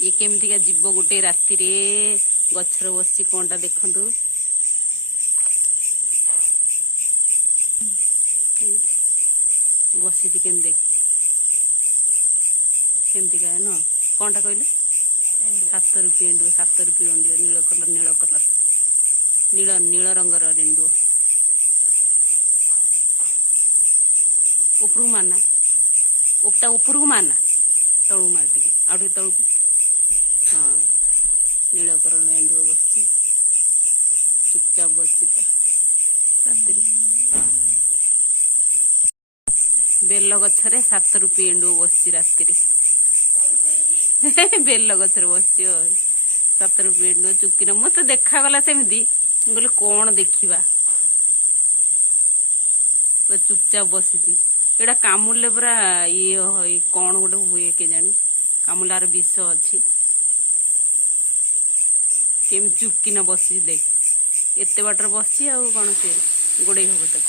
ये केमितिका जीव गोटे राति रे गछर बसी कौनटा देखंतु बसी केम देख केमितिका न कौनटा कहलु 7 रुपये एंडुओ 7 रुपये एंडुओ नील कलर नील रंगर एंडुओ उपरू मारना उपता उपरू मारना तलू मार टी आउ तलू हाँ नील कलर एंडुओ बस चुपचाप बस रात्रि बेल गछरे 7 रुपये एंडुओ बस रात्रि बेल गछरे बस 7 रुपये एंडुओ चुकी मत देखागला सेमती बोले कौन देखा चुपचाप बसी एटा कामुले पूरा ये कौन गोटे हुए के जानी कामुलार विष अच्छी केम चुपकिना बसी देख एते बाटर बसी आ कौन से गोड़े हम तक